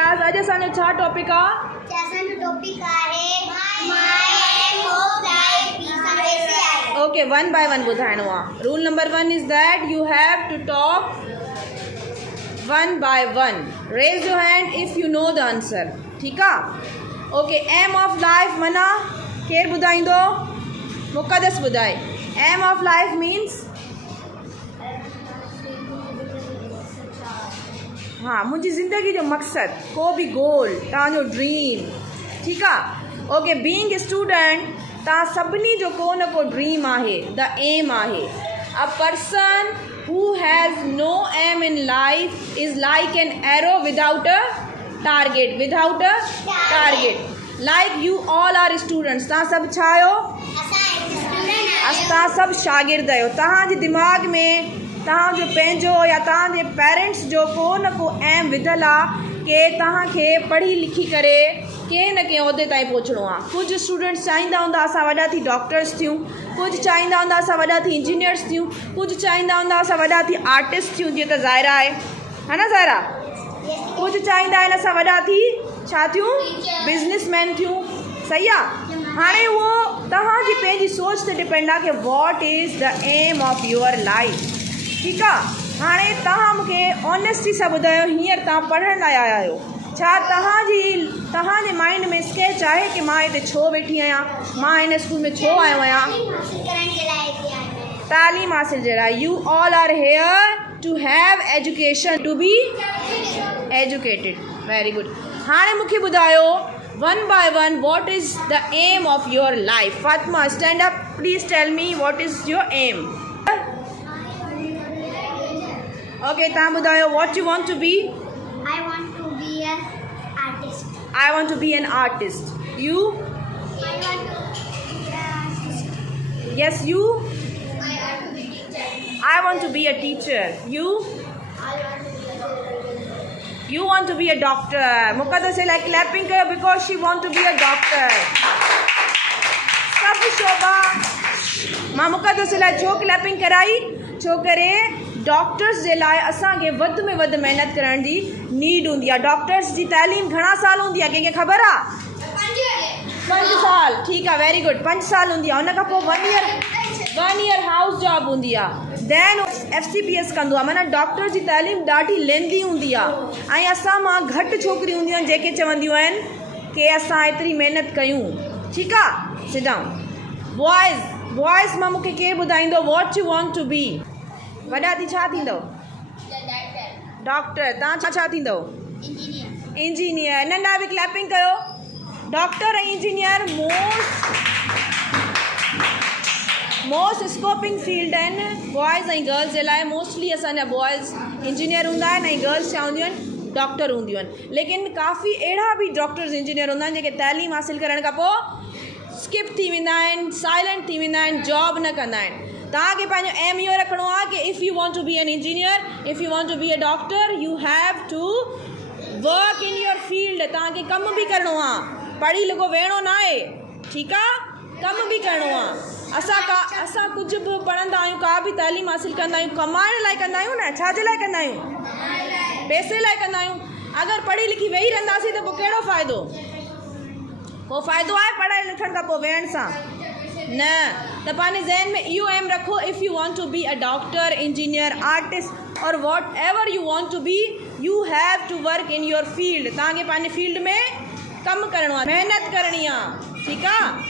क्लास अॼु असांजो छा टॉपिक आहे? ओके, वन बाय वन ॿुधाइणो आहे। Rule number 1 is that you have to talk one by one. Raise your hand if you know the answer. ठीकु आहे? ओके, एम ऑफ लाइफ माना केरु ॿुधाईंदो? मुक़दस ॿुधाए। एम ऑफ लाइफ मीन्स हाँ, मुंहिंजी ज़िंदगी जो मक़सदु, को बि गोल, तव्हांजो ड्रीम। ठीकु आहे? ओके, बीइंग स्टूडेंट तव्हां सभिनी जो को न को ड्रीम आहे, द एम आहे। A person who has no aim in life is like an arrow without a target. Without a target. Like you all are students. तव्हां सभु छा आहियो? तव्हां सभु शागिर्द आहियो। तव्हांजे दिमाग़ में तव्हांजो पंहिंजो या तव्हांजे पेरेंट्स जो को न को एम विधल आहे कि तव्हांखे पढ़ी लिखी करे कंहिं न कंहिं उहिदे ताईं पहुचणो आहे। कुझु स्टूडेंट्स चाहींदा हूंदा असां वॾा थी डॉक्टर्स थियूं, कुझु चाहींदा हूंदा असां वॾा थी इंजीनियर्स थियूं, कुझु चाहींदा हूंदा असां वॾा थी आर्टिस्ट थियूं, जीअं त ज़ाहिरा आहे न ज़ाहिरा? कुझु चाहींदा आहिनि असां वॾा थी छा थियूं? बिज़नेसमैन थियूं। सही आहे? हाणे उहो तव्हांजी पंहिंजी सोच ते डिपेंड आहे कि what is the aim of your life. ठीकु आहे? हाणे तव्हां मूंखे ऑनेस्टी सां ॿुधायो, हींअर तव्हां पढ़ण लाइ आया आहियो, छा तव्हांजे माइंड में स्केच आहे कि मां हिते छो वेठी आहियां, मां हिन स्कूल में छो आयो आहियां? तालीम हासिल जे लाइ। You all are here to have education, to be educated. Very good. हाणे मूंखे ॿुधायो one by one what is the aim of your life. Fatima, stand up, please tell me what is your aim. Okay, तव्हां ॿुधायो what you want to be? I want to be an artist. I want to be an artist. You? I want to be an artist. Yes, you? I want to be a teacher. I want to be a teacher. You? I want to be a doctor. You want to be a doctor. Muqaddas is like clapping her because she want to be a doctor. सब शोभा मां मुक़दस लाइ छो क्लैपिंग कराई? छो करे डॉक्टर्स जे लाइ असांखे वधि में वधि महिनत करण जी नीड हूंदी आहे। डॉक्टर्स जी तालीम घणा साल हूंदी आहे? कंहिंखे ख़बर आहे? 5 साल। ठीकु आहे, वेरी गुड। 5 साल हूंदी आहे। उन खां पोइ 1 ईयर हाउस जॉब हूंदी आहे। देन FCPS कंदो आहे। माना डॉक्टर जी तालीम ॾाढी लेंदी हूंदी आहे। ऐं असां मां घटि छोकिरियूं हूंदियूं आहिनि जेके चवंदियूं आहिनि कि असां एतिरी महिनत कयूं। ठीकु आहे? Sit down. बॉयज़ मां मूंखे केरु ॿुधाईंदो what you want to be? वॾा थी छा थींदव? डॉक्टर। तव्हां छा थींदव? इंजीनियर। नंढा बि क्लैपिंग कयो। डॉक्टर ऐं इंजीनियर मोस्ट स्कोपिंग फील्ड आहिनि बॉयज़ ऐं गर्ल्स जे लाइ। मोस्टली असांजा बॉयज़ इंजीनियर हूंदा आहिनि ऐं गर्ल्स छा हूंदियूं आहिनि? डॉक्टर हूंदियूं आहिनि। लेकिन काफ़ी अहिड़ा बि डॉक्टर्स इंजीनियर हूंदा आहिनि जेके तालीम हासिल करण खां पोइ स्किप थी वेंदा आहिनि, साइलेंट थी वेंदा आहिनि, जॉब न कंदा आहिनि। तव्हांखे पंहिंजो एम इहो रखिणो आहे कि if you want to be an engineer, if you want to be a doctor, you have to work in your field. तव्हांखे कमु बि करिणो आहे। पढ़ी लिखो वेहणो न आहे। ठीकु आहे? कमु बि करिणो आहे। असां कुझु बि पढ़ंदा आहियूं, का बि तालीम हासिल कंदा आहियूं, कमाइण लाइ कंदा आहियूं न? छाजे लाइ कंदा आहियूं? पैसे लाइ कंदा आहियूं। अगरि पढ़ी लिखी वेही रहंदासीं त पोइ कहिड़ो फ़ाइदो? पोइ फ़ाइदो आहे पढ़ाई लिखण खां पोइ वेहण सां? न। त पंहिंजे ज़हन में इहो एम रखो, if you want to be a doctor, engineer, artist और whatever you want to be, you have to work in your field. तव्हांखे पंहिंजे फील्ड में कमु करिणो आहे, महिनत करणी आहे। ठीकु आहे?